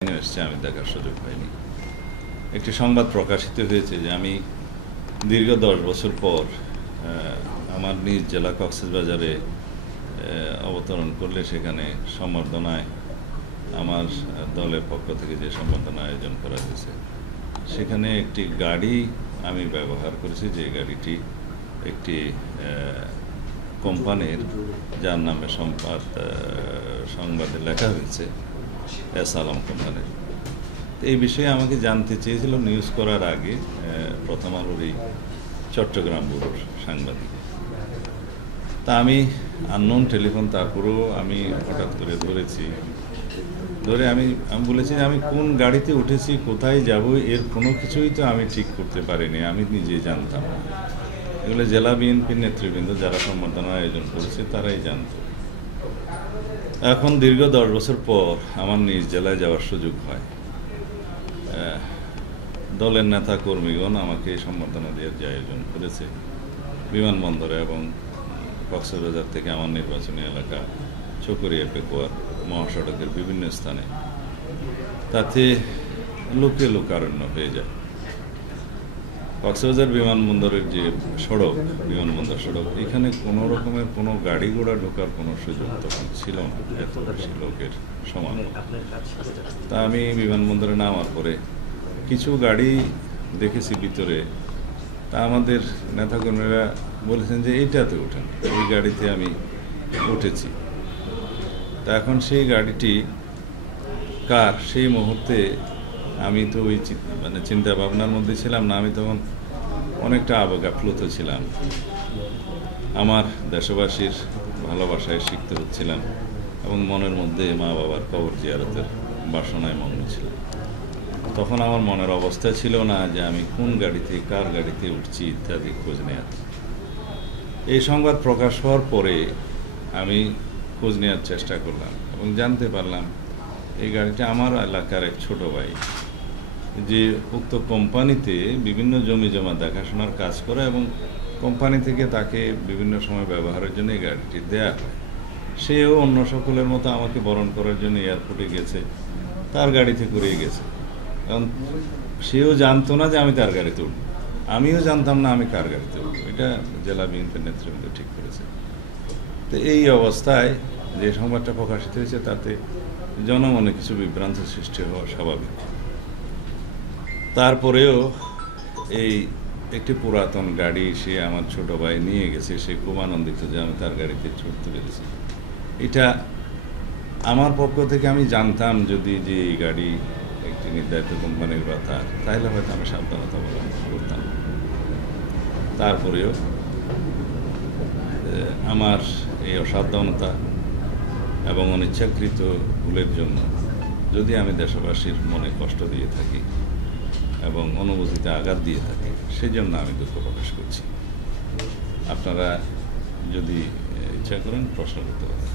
এসছে আমি দেখার সুযোগ পাইনি। একটি সংবাদ প্রকাশিত হয়েছে যে আমি দীর্ঘ 10 বছর পর আমার নিজ জেলা কক্সবাজারে অবতরণ করলে সেখানে সম্বর্ধনায় আমার দলের পক্ষ থেকে যে সম্বর্ধনা আয়োজন করা হয়েছে সেখানে একটি গাড়ি আমি ব্যবহার করেছি, যে গাড়িটি একটি কোম্পানির, যার নামে সংবাদে লেখা হয়েছে এস আলম কোম্পানির। এই বিষয়ে আমাকে জানতে চেয়েছিল নিউজ করার আগে প্রথম আলোর এই চট্টগ্রাম ব্যুরোর সাংবাদিক। তা আমি আননোন টেলিফোন, তারপরেও আমি হঠাৎ করে ধরে আমি বলেছি যে আমি কোন গাড়িতে উঠেছি, কোথায় যাব, এর কোনো কিছুই তো আমি ঠিক করতে পারিনি, আমি নিজে জানতাম না। এগুলো জেলা বিএনপির নেতৃবৃন্দ যারা সম্বর্ধনার আয়োজন করেছে তারাই জানত। এখন দীর্ঘ 10 বছর পর আমার নিজ জেলায় যাওয়ার সুযোগ হয়। দলের নেতা কর্মীগণ আমাকে সম্বর্ধনা দেওয়ার যে আয়োজন করেছে বিমানবন্দরে এবং কক্সবাজার থেকে আমার নির্বাচনী এলাকা চকরিয়া পেকুয়ার মহাসড়কের বিভিন্ন স্থানে, তাতে লোকে লোকারণ্য হয়ে যায়। কক্সবাজার বিমানবন্দরের যে বিমানবন্দর সড়ক, এখানে কোনো রকমের কোনো গাড়ি ঘোড়া ঢোকার কোনো সুযোগ তখন ছিল না, এত বেশি লোকের সমান। তা আমি বিমানবন্দরে নামার পরে কিছু গাড়ি দেখেছি ভিতরে, তা আমাদের নেতাকর্মীরা বলেছেন যে এইটাতে ওঠেন, এই গাড়িতে আমি উঠেছি। তা এখন সেই গাড়িটি কার, সেই মুহূর্তে আমি তো ওই চিন্তা ভাবনার মধ্যে ছিলাম না। আমি তখন অনেকটা আবেগাপ্লুত ছিলাম, আমার দেশবাসীর ভালোবাসায় সিক্ত হচ্ছিলাম এবং মনের মধ্যে মা বাবার কবর জিয়ারতের বাসনায় মগ্ন ছিলাম। তখন আমার মনের অবস্থা ছিল না যে আমি কোন গাড়িতে, কার গাড়িতে উঠছি ইত্যাদি খোঁজ নেওয়ার। এই সংবাদ প্রকাশ হওয়ার পরে আমি খোঁজ নেওয়ার চেষ্টা করলাম এবং জানতে পারলাম এই গাড়িটা আমার এলাকার এক ছোট ভাই, যে উক্ত কোম্পানিতে বিভিন্ন জমি জমা দেখাশোনার কাজ করে এবং কোম্পানি থেকে তাকে বিভিন্ন সময় ব্যবহারের জন্য এই গাড়িটি দেয়া হয়। সেও অন্য সকলের মতো আমাকে বরণ করার জন্য এয়ারপোর্টে গেছে, তার গাড়িতে করেই গেছে। কারণ সেও জানতো না যে আমি তার গাড়িতে উঠব, আমিও জানতাম না আমি কার গাড়িতে উঠব। এটা জেলা বিএনপির নেতৃবৃন্দ ঠিক করেছে। তো এই অবস্থায় যে সংবাদটা প্রকাশিত হয়েছে তাতে জনমনে কিছু বিভ্রান্ত সৃষ্টি হওয়া স্বাভাবিক। তারপরেও এই একটি পুরাতন গাড়ি সে আমার ছোট ভাই নিয়ে গেছে, সে খুব আনন্দিত যে আমি তার গাড়িতে ছুটতে পেরেছি। এটা আমার পক্ষ থেকে আমি জানতাম যদি যে এই গাড়ি একটি নির্ধারিত কোম্পানির বা তাহলে হয়তো আমি সাবধানতা অবলম্বন করতাম। তারপরেও আমার এই অসাবধানতা এবং অনিচ্ছাকৃত ভুলের জন্য যদি আমি দেশবাসীর মনে কষ্ট দিয়ে থাকি এবং অনুভূতিতে আঘাত দিয়ে থাকি, সেজন্য আমি দুঃখ প্রকাশ করছি। আপনারা যদি ইচ্ছা করেন প্রশ্ন করতে পারেন।